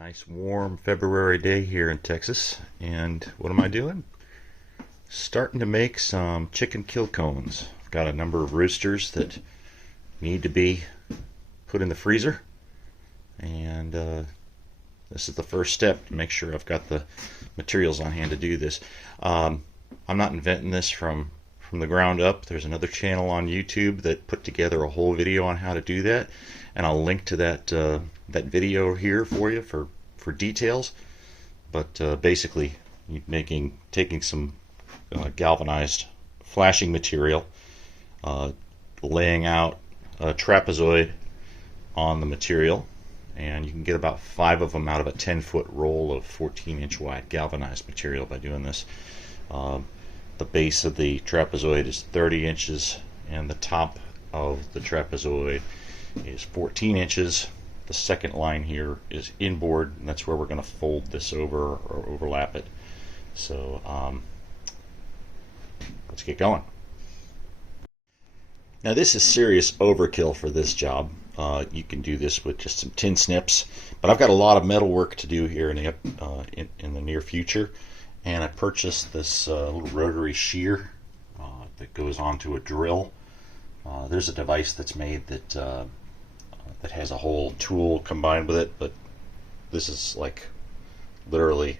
Nice warm February day here in Texas, and what am I doing? Starting to make some chicken kill cones. I've got a number of roosters that need to be put in the freezer, and this is the first step to make sure I've got the materials on hand to do this. I'm not inventing this from the ground up. There's another channel on YouTube that put together a whole video on how to do that, and I'll link to that video here for you for details. But basically, taking some galvanized flashing material, laying out a trapezoid on the material, and you can get about 5 of them out of a 10-foot roll of 14-inch wide galvanized material by doing this. The base of the trapezoid is 30 inches, and the top of the trapezoid is 14 inches. The second line here is inboard, and that's where we're going to fold this over or overlap it. So let's get going. Now this is serious overkill for this job. You can do this with just some tin snips, but I've got a lot of metal work to do here in the near future, and I purchased this little rotary shear that goes onto a drill. There's a device that's made that has a whole tool combined with it, but this is like literally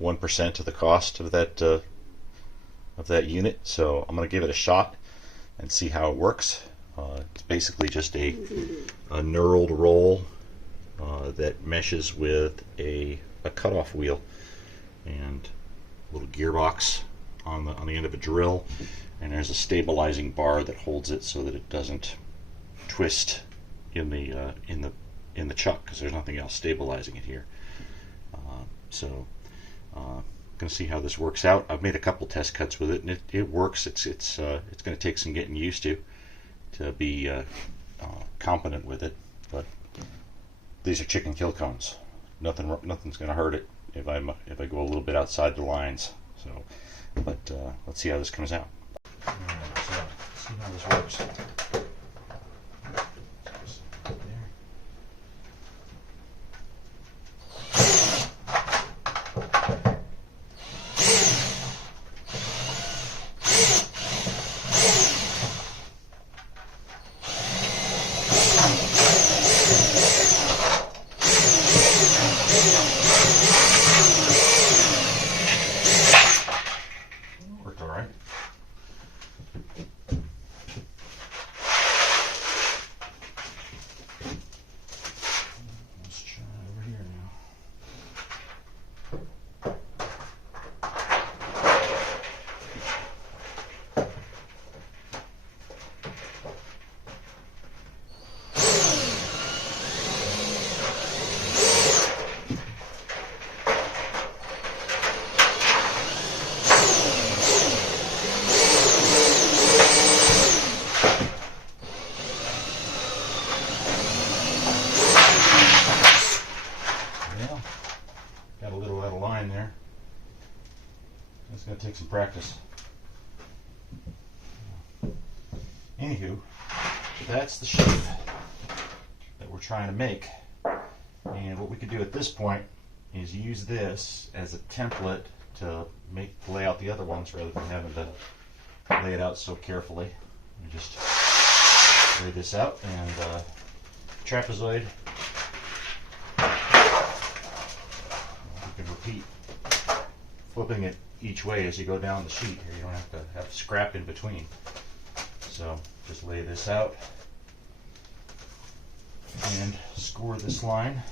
1% of the cost of that unit. So I'm going to give it a shot and see how it works. It's basically just a knurled roll that meshes with a cutoff wheel and a little gearbox on the end of a drill, and there's a stabilizing bar that holds it so that it doesn't twist in the chuck, because there's nothing else stabilizing it here. So gonna see how this works out. I've made a couple test cuts with it, and it works. It's going to take some getting used to be competent with it. But these are chicken kill cones. Nothing's going to hurt it if I go a little bit outside the lines. So, but let's see how this comes out. All right, so let's see how this works. Worked all right. Let's try it over here now. Got a little out of line there. It's going to take some practice. Anywho, that's the shape that we're trying to make. And what we could do at this point is use this as a template to lay out the other ones rather than having to lay it out so carefully. We just lay this out, and trapezoid. You can repeat flipping it each way as you go down the sheet here. You don't have to have scrap in between. So just lay this out and score this line.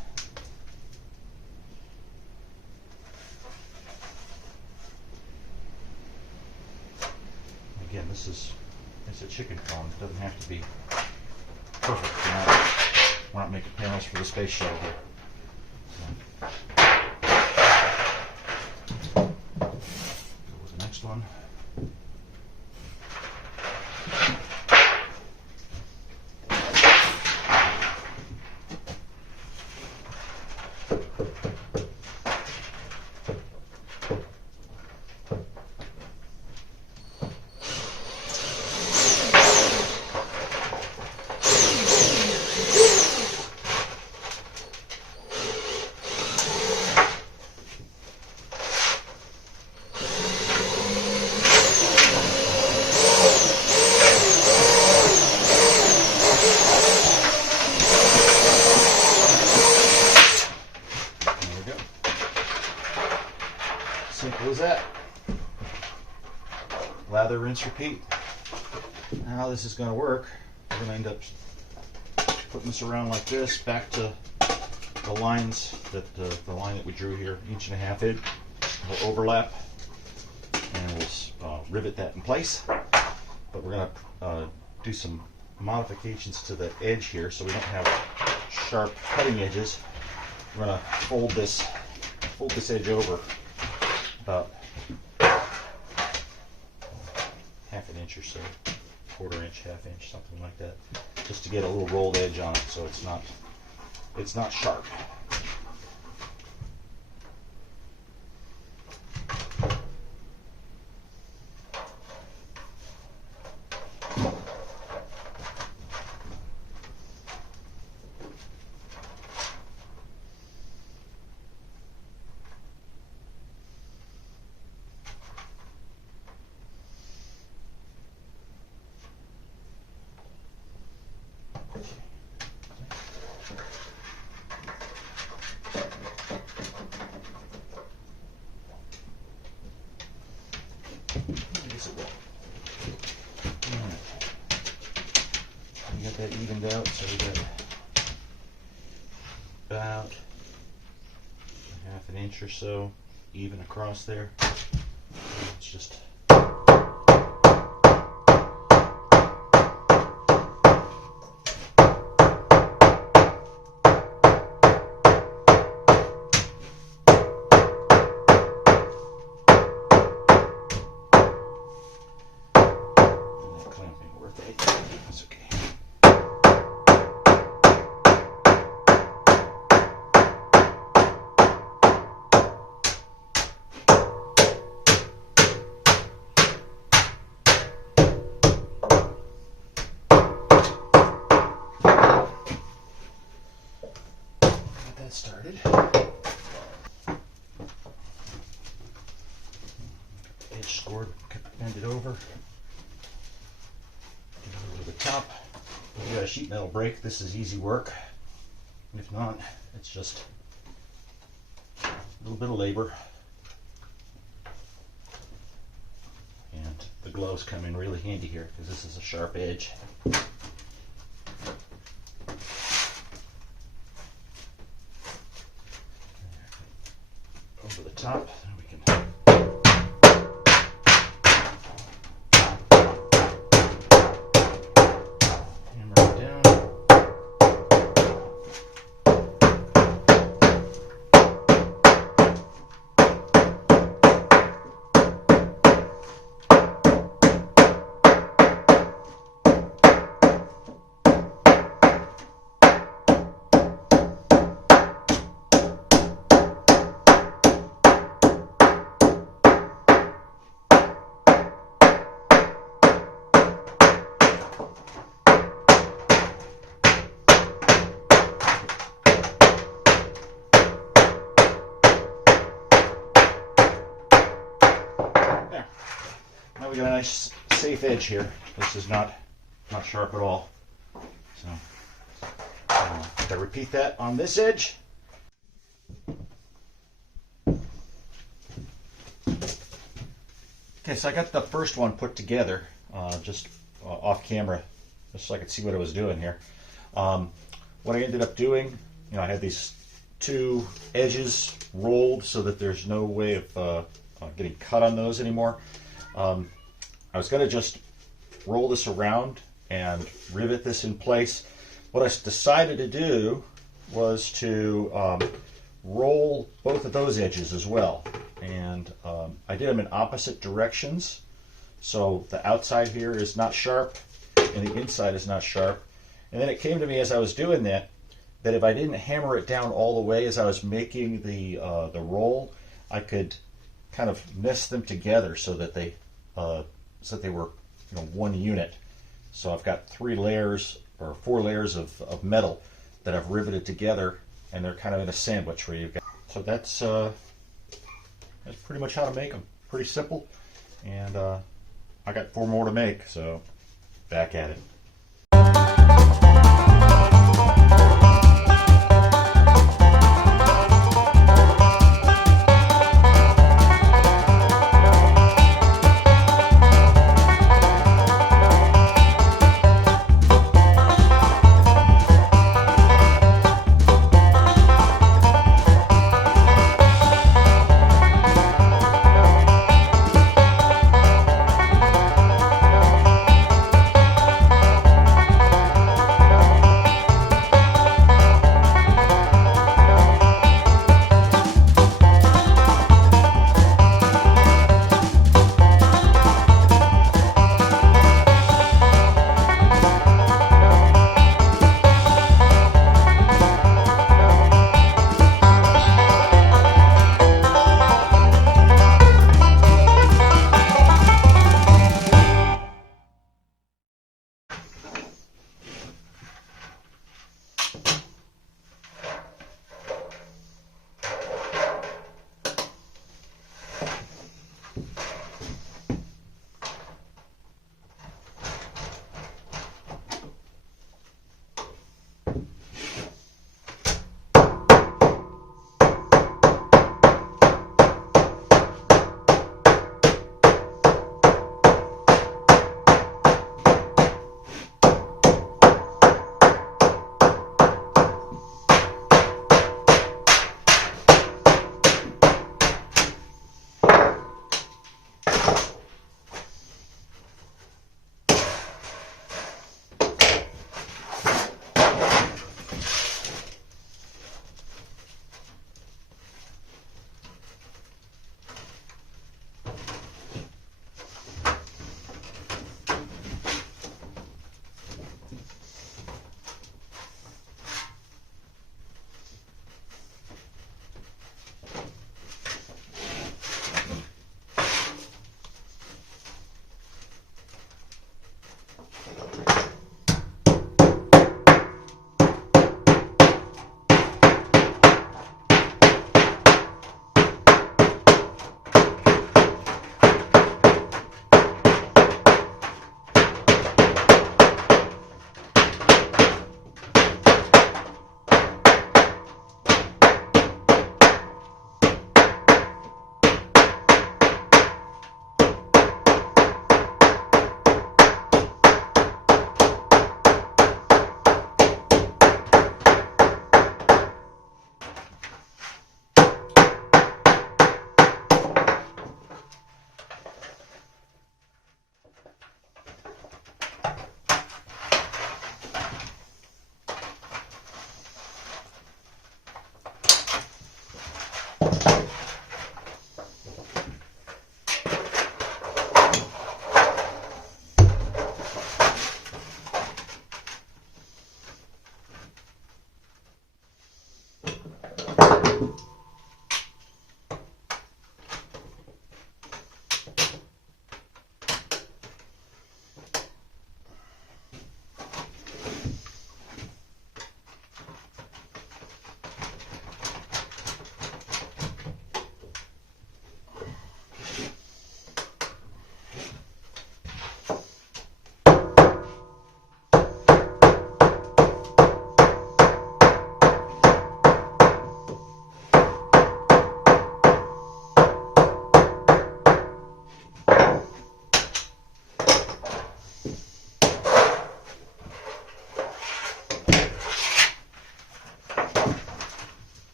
Again, it's a chicken cone. It doesn't have to be perfect. We're not making panels for the space shuttle here. So. Next one. was that. Lather, rinse, repeat. How this is going to work, we're going to end up putting this around like this, back to the lines that the line that we drew here, 1.5 inch. We'll overlap, and we'll rivet that in place. But we're going to do some modifications to the edge here, so we don't have sharp cutting edges. We're going to fold this edge over about 1/2 inch or so, 1/4 inch, 1/2 inch, something like that, just to get a little rolled edge on it, so it's not sharp. We got that evened out, so we got about 1/2 inch or so even across there. It's just that's okay. Get that started. Edge scored, bend it over. Over the top. If you got a sheet metal brake, this is easy work. And if not, it's just a little bit of labor. And the gloves come in really handy here because this is a sharp edge. Over the top, then we can Now we got a nice safe edge here. This is not sharp at all. So if I repeat that on this edge. Okay, so I got the first one put together just off camera, just so I could see what I was doing here. What I ended up doing, I had these two edges rolled so that there's no way of getting cut on those anymore. I was going to just roll this around and rivet this in place. What I decided to do was to roll both of those edges as well. And I did them in opposite directions. So the outside here is not sharp and the inside is not sharp. And then it came to me as I was doing that if I didn't hammer it down all the way as I was making the roll, I could kind of nest them together so that they were one unit. So I've got 3 layers or 4 layers of metal that I've riveted together, and they're kind of in a sandwich where you've got. So that's pretty much how to make them. Pretty simple, and I got 4 more to make. So back at it.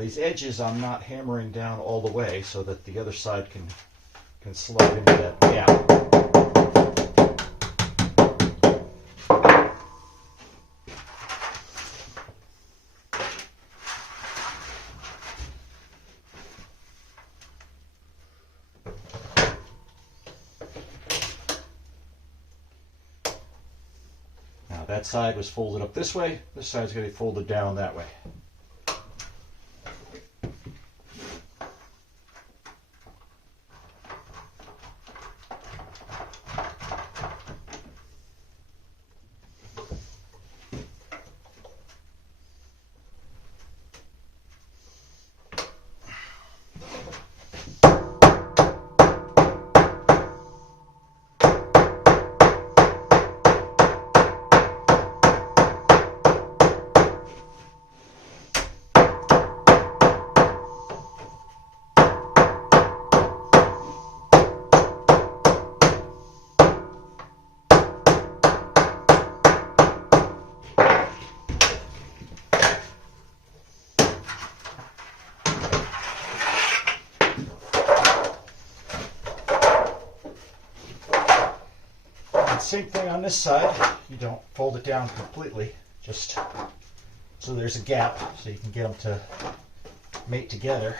These edges I'm not hammering down all the way so that the other side can slide into that gap. Now that side was folded up this way, this side's going to be folded down that way. Same thing on this side. You don't fold it down completely, just so there's a gap so you can get them to mate together.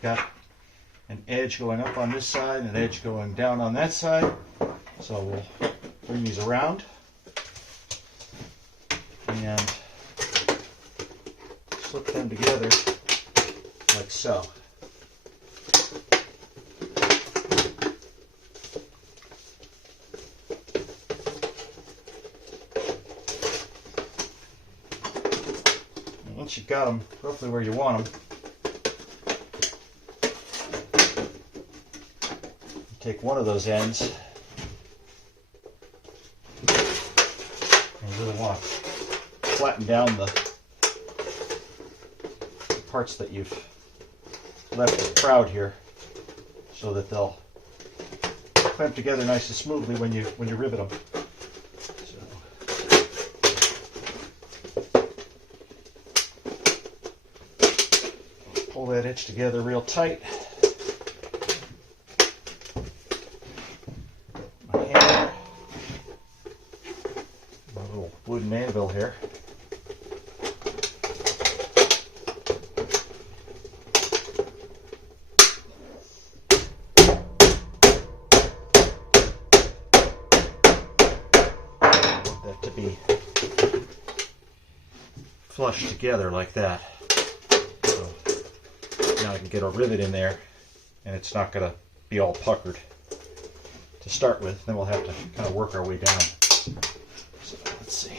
Got an edge going up on this side and an edge going down on that side. So we'll bring these around and slip them together like so. once you've got them roughly where you want them, you take one of those ends, and you really want to flatten down the parts that you've left proud here, so that they'll clamp together nice and smoothly when you rivet them. So, pull that edge together real tight. My hammer, my little wooden anvil here. To be flush together like that. So now I can get a rivet in there and it's not going to be all puckered to start with. Then we'll have to kind of work our way down. So let's see.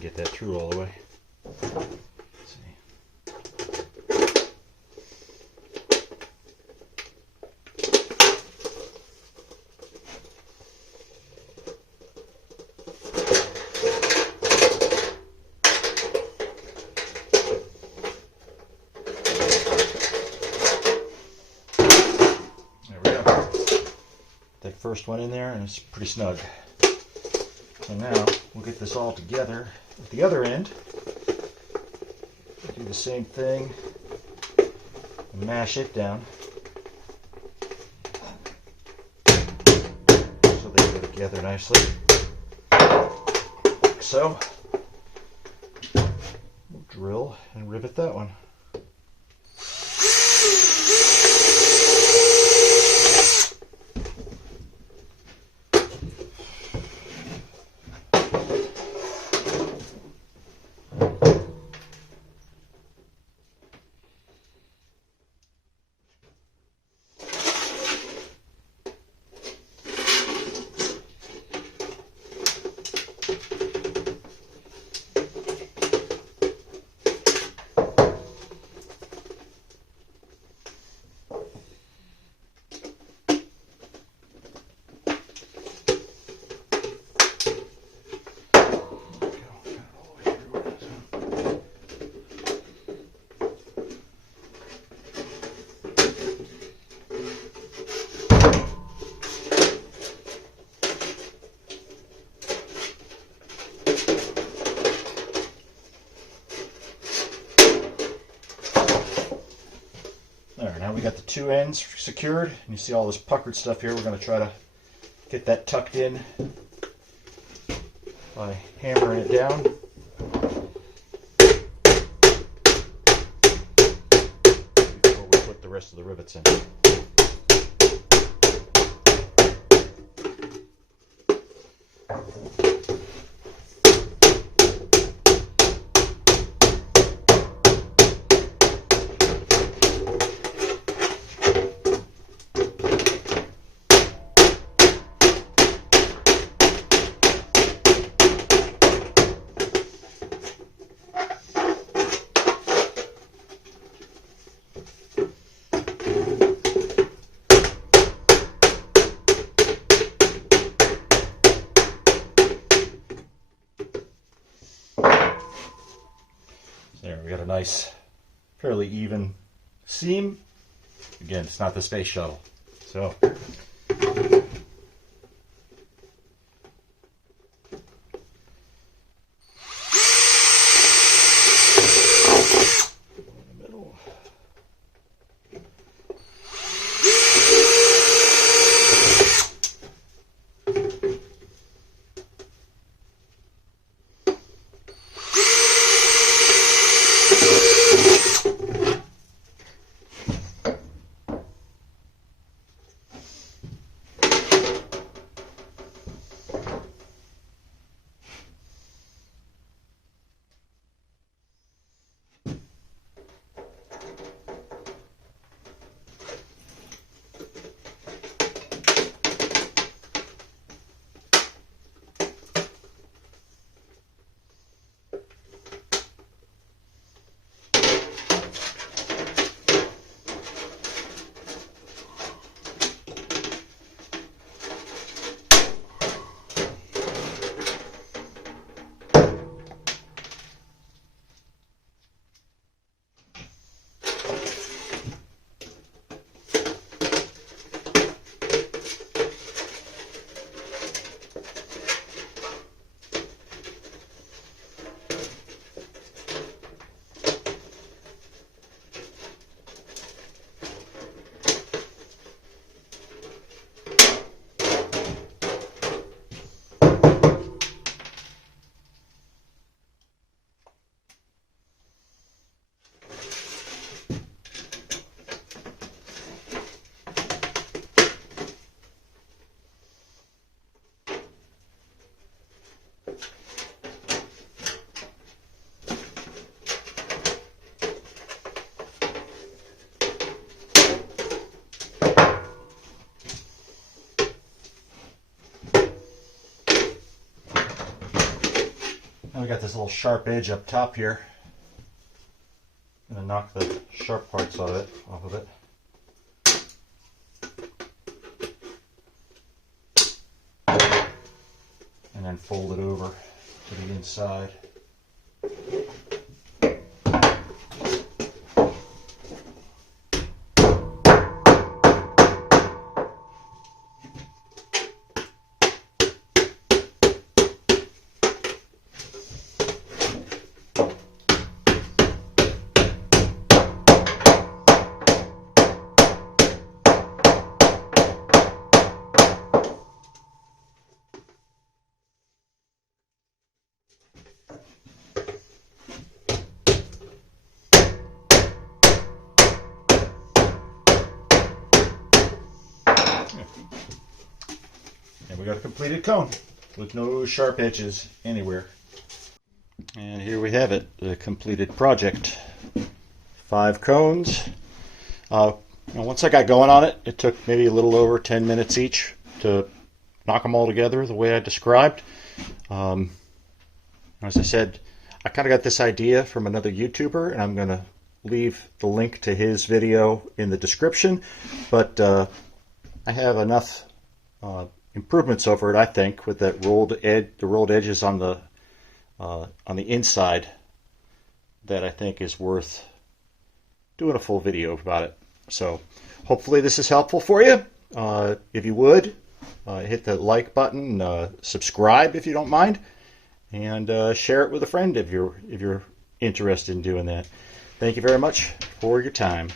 Get that through all the way. Let's see. There we go. That first one in there, and it's pretty snug. So now we'll get this all together. At the other end, do the same thing and mash it down so they go together nicely, like so. We'll drill and rivet that one. There, now we got the two ends secured, and you see all this puckered stuff here. We're going to try to get that tucked in by hammering it down. Before we put the rest of the rivets in. There, we got a nice fairly even seam. Again, it's not the space shuttle. So now we got this little sharp edge up top here. I'm gonna knock the sharp parts off of it. And then fold it over to the inside. And we got a completed cone with no sharp edges anywhere. And here we have it, the completed project. 5 cones. Once I got going on it, it took maybe a little over 10 minutes each to knock them all together the way I described. As I said, I kind of got this idea from another YouTuber, and I'm going to leave the link to his video in the description. But I have enough improvements over it, I think, with that rolled edges on the inside, that I think is worth doing a full video about it. So hopefully this is helpful for you. If you would, hit the like button, subscribe if you don't mind, and share it with a friend if you're interested in doing that. Thank you very much for your time.